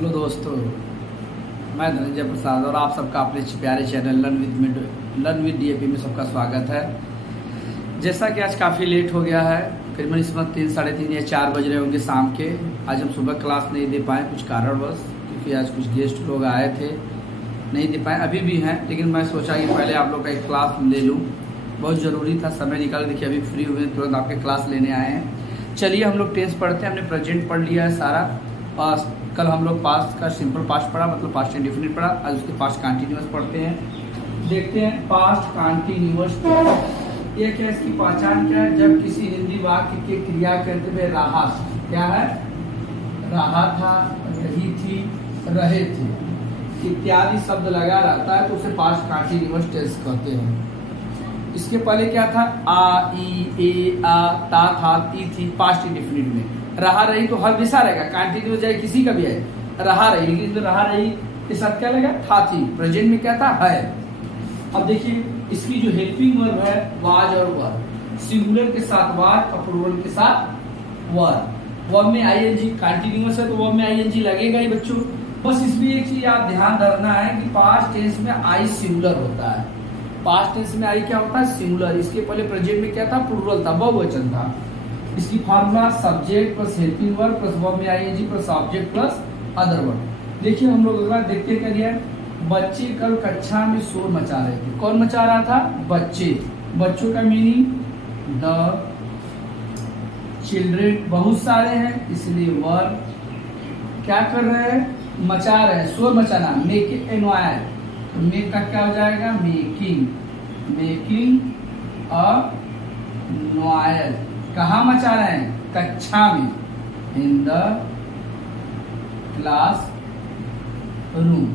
Hello दोस्तों, मैं धनंजय प्रसाद और आप सबका अपने प्यारे चैनल लर्न विद डीएपी में सबका स्वागत है। जैसा कि आज काफ़ी लेट हो गया है, करीबन इस वक्त 3, साढ़े 3 या 4 बज रहे होंगे शाम के। आज हम सुबह क्लास नहीं दे पाए कुछ कारणवश, क्योंकि आज कुछ गेस्ट लोग आए थे, नहीं दे पाए, अभी भी हैं। लेकिन मैं सोचा कि पहले आप लोग का एक क्लास ले लूँ, बहुत ज़रूरी था। समय निकाल, देखिए अभी फ्री हुए तुरंत आपके क्लास लेने आए हैं। चलिए हम लोग टेंस पढ़ते हैं। हमने प्रेजेंट पढ़ लिया है सारा। पास्ट, कल हम लोग पास्ट का सिंपल पास्ट पढ़ा, मतलब पास्ट इंडेफिनिट पढ़ा। आज उसके पास्ट कंटिन्यूअस पढ़ते हैं। देखते हैं पास्ट कंटिन्यूअस ये क्या, इसकी पहचान क्या है। जब किसी हिंदी वाक्य के क्रिया करते हुए रहा, क्या है, रहा था, रही थी, रहे थे इत्यादि शब्द लगा रहता है तो उसे पास्ट कंटिन्यूअस टेंस कहते हैं। इसके पहले क्या था, आ, ई, ए, आ, ता, था, ती, थी। पास्ट इंडेफिनिट में रहा रही तो हमेशा रहेगा, कंटिन्यूअस जाए किसी का भी है, रहा रही। लेकिन तो रहा रही के साथ क्या लगा, था, थी। प्रेजेंट में क्या था, है। अब देखिए इसकी जो हेल्पिंग वर्ब है वाज और वर, सिंगुलर के साथ वाज और प्लूरल के साथ वर। वर्ब में आईएनजी कंटिन्यूअस है तो वर्ब में आईएनजी लगेगा ही बच्चों। बस इसमें एक चीज आप ध्यान रखना है कि पास्ट टेंस में आई सिंगुलर होता है। पास्ट टेंस में आई क्या होता है, सिंगुलर। इसके पहले प्रेजेंट में क्या था, प्लूरल था, बहुवचन था। इसकी formula subject plus helping verb plus verb में ING plus object plus other verb. देखिए हम लोग अगला देखते करिए। बच्चे कल कक्षा में शोर मचा रहे थे। कौन मचा रहा था, बच्चे। बच्चों का मीनिंग द चिल्ड्रेन, बहुत सारे हैं इसलिए वर्ब। क्या कर रहे हैं, मचा रहे हैं, शोर मचाना, मेक एनवायर। तो मेक का क्या हो जाएगा, मेकिंग, मेकिंग अ नॉयर। कहाँ मचा रहे हैं, कक्षा में, इन द क्लास रूम।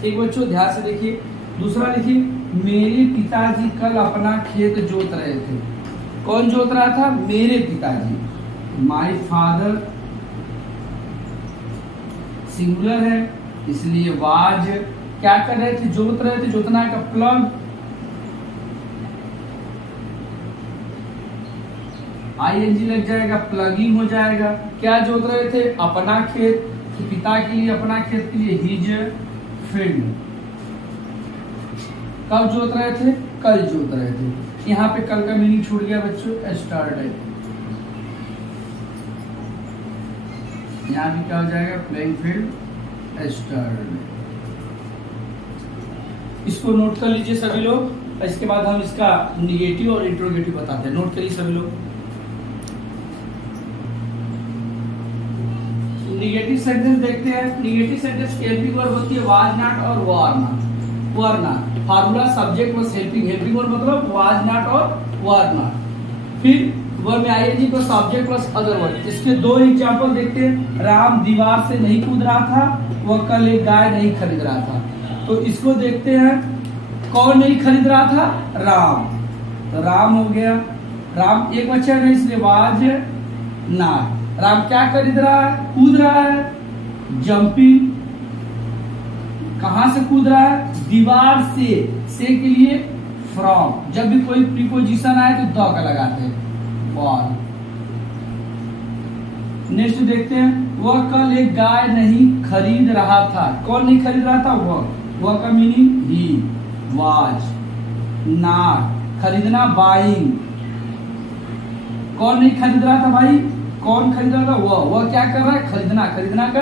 ठीक बच्चों, ध्यान से देखिए। दूसरा देखिए, मेरे पिताजी कल अपना खेत जोत रहे थे। कौन जोत रहा था, मेरे पिताजी। माय फादर सिंगुलर है इसलिए वाज। क्या कर रहे थे, जोत रहे थे। जोतना का प्लग आईएनजी लग जाएगा, प्लगिंग हो जाएगा। क्या जोत रहे थे, अपना खेत। तो पिता के लिए, अपना खेत के लिए हिज फील्ड। कब जोत रहे थे, कल जोत रहे थे। यहाँ पे कल का मीनिंग छूट गया बच्चों, स्टार्टेड। यहाँ भी क्या हो जाएगा, प्लेइंग फील्ड स्टार्टेड। इसको नोट कर लीजिए सभी लोग। इसके बाद हम इसका निगेटिव और इंट्रोगेटिव बताते हैं। नोट करिए सभी लोग। निगेटिव सेंटेंस देखते हैं। निगेटिव सेंटेंस की हेल्पिंग वर्ब होती है वाज नॉट और were not. Were not formula subject plus helping. Helping verb मतलब वाज नॉट और वर नॉट। फिर वर्ब में ING plus object plus other verb. इसके दो एग्जांपल देखते हैं। राम दीवार से नहीं कूद रहा था, वह कल एक गाय नहीं खरीद रहा था। तो इसको देखते हैं, कौन नहीं खरीद रहा था, राम। तो राम हो गया, राम एक बच्चा है इसलिए वाज नॉट। राम क्या खरीद रहा है, कूद रहा है, जंपिंग। कहां से कूद रहा है, दीवार से के लिए फ्रॉम। जब भी कोई प्रीपोजिशन आए तो द का लगाते हैं, बॉल। नेक्स्ट देखते हैं, वह कल एक गाय नहीं खरीद रहा था। कौन नहीं खरीद रहा था, वह का मीनिंग ही, वाज नॉट। खरीदना बाइंग। कौन नहीं खरीद रहा था भाई, कौन खरीद रहा था, वह क्या कर रहा है, खरीदना। खरीदना का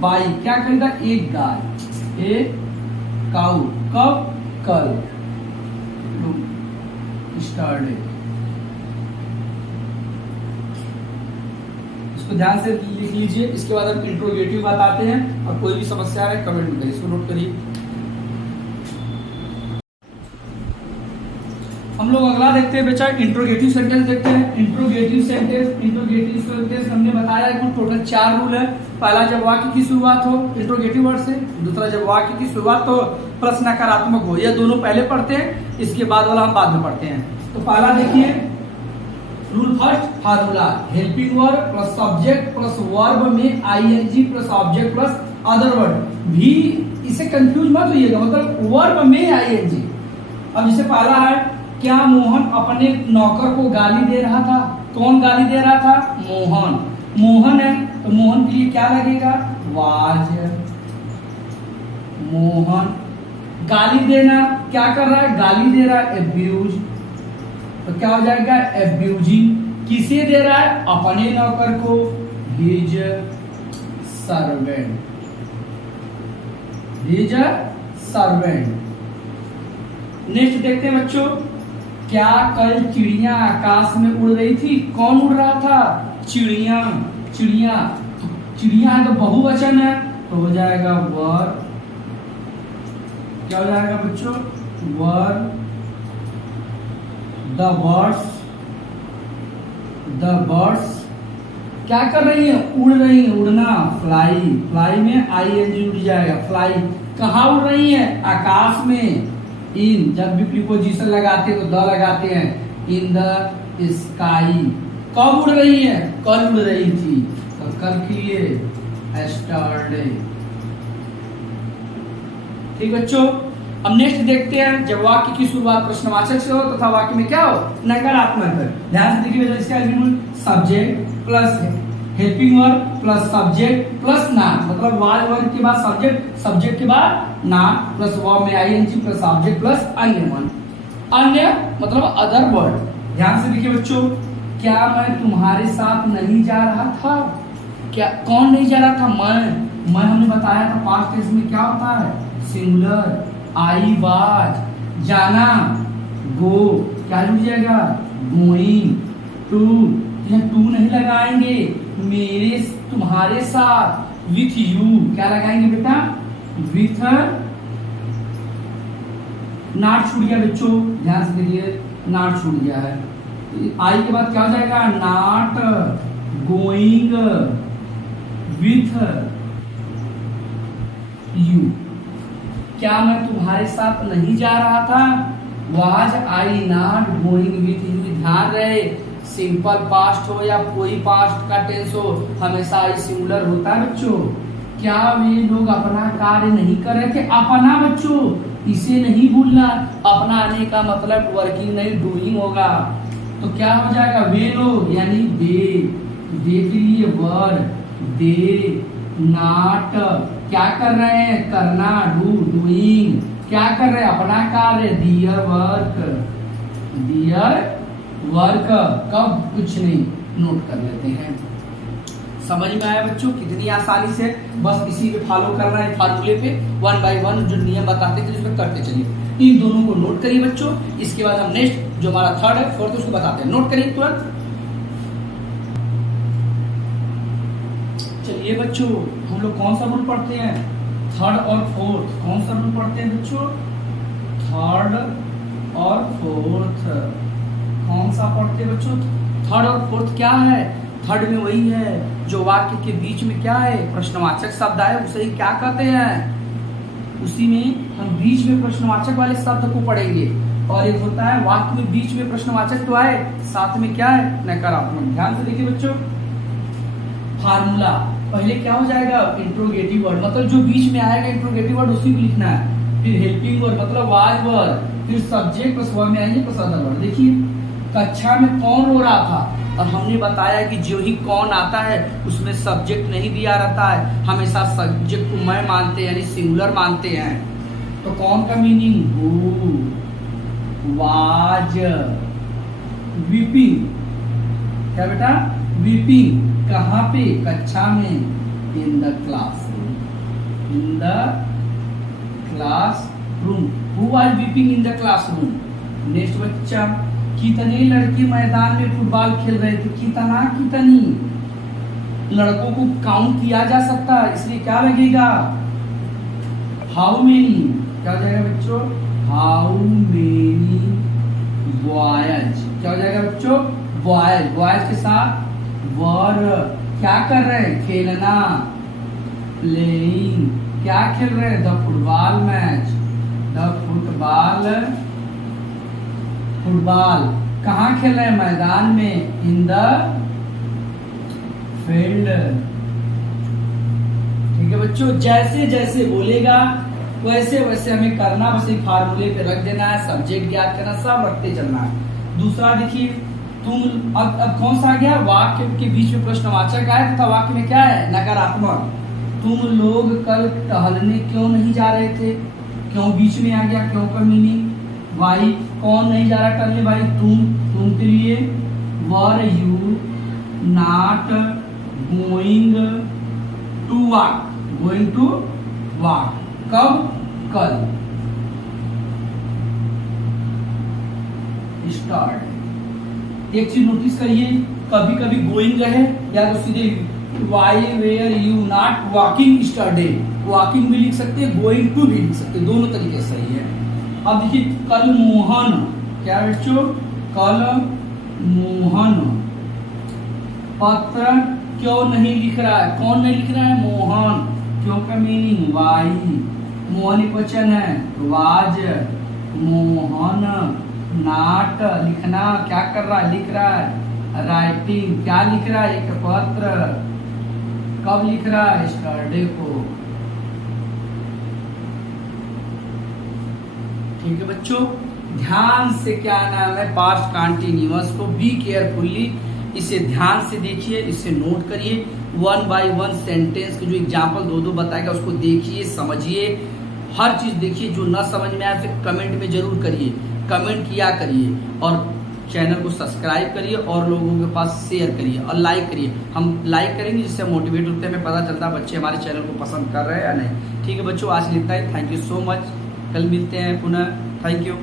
बाई। क्या खरीदा, एक गाय, एक काऊ। कब, कल। स्टार्टेड। इसको ध्यान से लिख लीजिए। इसके बाद हम इंट्रोगेटिव बताते हैं और कोई भी समस्या है कमेंट में करिए। इसको नोट करिए। हम लोग अगला देखते हैं बच्चा, इंट्रोगेटिव सेंटेंस देखते हैं। इंट्रोगेटिव सेंटेंस हमने बताया कि टोटल 4 रूल है। पहला, जब वाक्य की शुरुआत हो इंट्रोगेटिव वर्ड से। दूसरा, जब वाक्य की शुरुआत हो प्रश्न नकारात्मक हो। यह दोनों पहले पढ़ते हैं, इसके बाद वाला हम बाद में पढ़ते हैं। तो पहला देखिए, rule first, formula helping verb plus subject plus verb में ING plus object plus other word. भी इसे कंफ्यूज मत होइएगा, मतलब वर्ब में आईएनजी। अब जैसे पहला है, क्या मोहन अपने नौकर को गाली दे रहा था। कौन गाली दे रहा था, मोहन। मोहन है तो मोहन के लिए क्या लगेगा, वाज। मोहन। गाली देना, क्या कर रहा है, गाली दे रहा है, एब्यूज। तो क्या हो जाएगा, एब्यूजिंग। किसे दे रहा है, अपने नौकर को, his servant. His servant. Next देखते हैं बच्चों, क्या कल चिड़िया आकाश में उड़ रही थी, कौन उड़ रहा था, चिड़िया। चिड़िया, चिड़िया है तो बहुवचन है तो हो जाएगा वर। क्या हो जाएगा बच्चों, were. The birds. The birds क्या कर रही है, उड़ रही है, उड़ना, फ्लाई। फ्लाई में आईएनजी उड़ जाएगा, फ्लाई। कहाँ उड़ रही है, आकाश में। इन, जब भी प्रीपोजिशन लगाते हैं तो द लगाते हैं, इन द स्काई। कब उड़ रही है, कल उड़ रही थी तो कल के लिए एस्टरडे। ठीक बच्चों, अब नेक्स्ट देखते हैं, जब वाक्य की शुरुआत प्रश्नवाचक से हो तथा वाक्य में क्या हो, नकारात्मक है। ध्यान से देखिए, इसका subject plus helping verb plus subject plus noun, मतलब वाज वर्ब के बाद सब्जेक्ट, सब्जेक्ट के बाद नाउन प्लस वर्ब में आईएनजी प्लस ऑब्जेक्ट प्लस अन्य वन। अन्य मतलब अदर वर्ड। ध्यान से देखिए बच्चों, क्या मैं तुम्हारे साथ नहीं जा रहा था, क्या कौन नहीं जा रहा था, मैं हमने बताया था पास्ट टेंस में क्या होता है, सिंगुलर। आई वाज, जाना, गो, क्या जुड़ जाएगा, गोइंग। टू, यहाँ टू नहीं लगाएंगे, मेरे तुम्हारे साथ, विथ यू क्या लगाएंगे बेटा, विथ। नॉट छूट गया बच्चों, ध्यान से देखिए, नॉट छूट गया है। आई के बाद क्या हो जाएगा, नॉट गोइंग विथ यू। क्या मैं तुम्हारे साथ नहीं जा रहा था, was I not going with you. ध्यान रहे, सिंपल पास्ट हो या कोई पास्ट का टेंस हो, हमेशा आई सिंगुलर होता है बच्चों। क्या वे लोग अपना कार्य नहीं कर रहे थे, अपना बच्चों, इसे नहीं भूलना। अपना आने का मतलब वर्किंग नहीं, डूइंग होगा। तो क्या हो जाएगा, वे लोग यानी दे के लिए वर, दे नॉट क्या कर रहे हैं, करना, डूइंग। क्या कर रहे हैं, अपना कार्य, दियर वर्क, दियर वर्क। कब, कुछ नहीं, नोट कर लेते हैं। समझ में आया बच्चों, कितनी आसानी से, बस इसी पे फॉलो करना है, फार्मूले पे 1 बाय 1 जो नियम बताते थे उसमें करते चलिए। इन दोनों को नोट करिए बच्चों। इसके बाद हम नेक्स्ट जो हमारा थर्ड है, फोर्थ, उसको बताते हैं। नोट करिए तुरंत। चलिए बच्चों, हम लोग कौन सा रूल पढ़ते हैं, थर्ड और फोर्थ। कौन सा रूल पढ़ते हैं बच्चों, थर्ड और फोर्थ। कौन सा पढ़ते हैं बच्चों, थर्ड और फोर्थ। क्या है, थर्ड में वही है जो वाक्य के बीच में क्या है, प्रश्नवाचक शब्द आए, उसे ही क्या कहते हैं, उसी में हम बीच में प्रश्नवाचक वाले शब्द को पढ़ेंगे। और एक होता है वाक्य में बीच में प्रश्नवाचक तो आए, साथ में क्या है, नकारात्मक। ध्यान से देखिए बच्चों, फार्मूला पहले क्या हो जाएगा, इंट्रोगेटिव वर्ड, मतलब जो बीच में आएगा इंट्रोगेटिव वर्ड उसी को लिखना है। फिर हेल्पिंग वर्ड मतलब वाज वर्ड, फिर सब्जेक्ट प्लस वर्ब में आएंगे प्लस अदर वर्ड। देखिए, कक्षा में कौन रो रहा था, और हमने बताया कि जो ही कौन आता है उसमें सब्जेक्ट नहीं दिया रहता है, हमेशा सब्जेक्ट को मैं मानते हैं, यानी सिंगुलर मानते हैं। तो कौन का मीनिंग, हु, वाज, वीपिंग। क्या बेटा, वीपिंग। कहाँ पे, कक्षा में, in the classroom, in the classroom. Who was weeping in the classroom. Next बच्चा, कितने लड़के मैदान में फुटबॉल खेल रहे थे, कितना, कितनी। लड़कों को काउंट किया जा सकता है, इसलिए क्या लगेगा, हाउ मेनी। क्या हो जाएगा बच्चों, हाउ मेनी बॉयज। क्या हो जाएगा बच्चों, बॉयज। बॉयज के साथ वर, क्या कर रहे हैं, खेलना, प्लेइंग। क्या खेल रहे हैं, the football match, the football, football. कहाँ खेल रहे हैं, मैदान में, इन द फील्ड। ठीक है बच्चों, जैसे जैसे बोलेगा वैसे वैसे हमें करना, बस एक फार्मूले पे रख देना है, सब्जेक्ट याद करना, सब रखते चलना है। दूसरा देखिए, तुम अब कौन सा आ गया, वाक्य के बीच में प्रश्नवाचक आया तथा वाक्य में क्या है, नकारात्मक। तुम लोग कल टहलने क्यों नहीं जा रहे थे, क्यों बीच में आ गया, क्यों का मीनिंग वाई। कौन नहीं जा रहा टहलने, भाई तुम के लिए were you not going to walk, going to walk, कब, कल। स्टार्ट। एक चीज नोटिस करिए, कभी कभी गोइंग रहे या तो सीधे why were you not walking yesterday, walking भी लिख सकते हैं, गोइंग टू भी लिख सकते हैं, दोनों तरीके सही है। अब देखिए कल मोहन, क्या बच्चों, कल मोहन पत्र क्यों नहीं लिख रहा है, कौन नहीं लिख रहा है, मोहन। क्यों का मीनिंग वाई, मोहन एक वचन है, वाज, मोहन नाट लिखना, क्या कर रहा है, लिख रहा है, राइटिंग, क्या लिख रहा है, एक पत्र, कब लिख रहा है, स्टरडे को। ठीक है बच्चों, ध्यान से क्या नाम है, पास्ट कंटिन्यूअस को बी केयरफुली, इसे ध्यान से देखिए, इसे नोट करिए, 1 by 1 सेंटेंस के जो एग्जाम्पल दो बताएगा उसको देखिए, समझिए, हर चीज देखिए। जो ना समझ में आए उसे कमेंट में जरूर करिए, कमेंट किया करिए, और चैनल को सब्सक्राइब करिए और लोगों के पास शेयर करिए और लाइक करिए। हम लाइक करेंगे जिससे मोटिवेट होते हैं, हमें पता चलता है बच्चे हमारे चैनल को पसंद कर रहे हैं या नहीं। ठीक है बच्चों, आज इतना ही, थैंक यू सो मच, कल मिलते हैं पुनः, थैंक यू।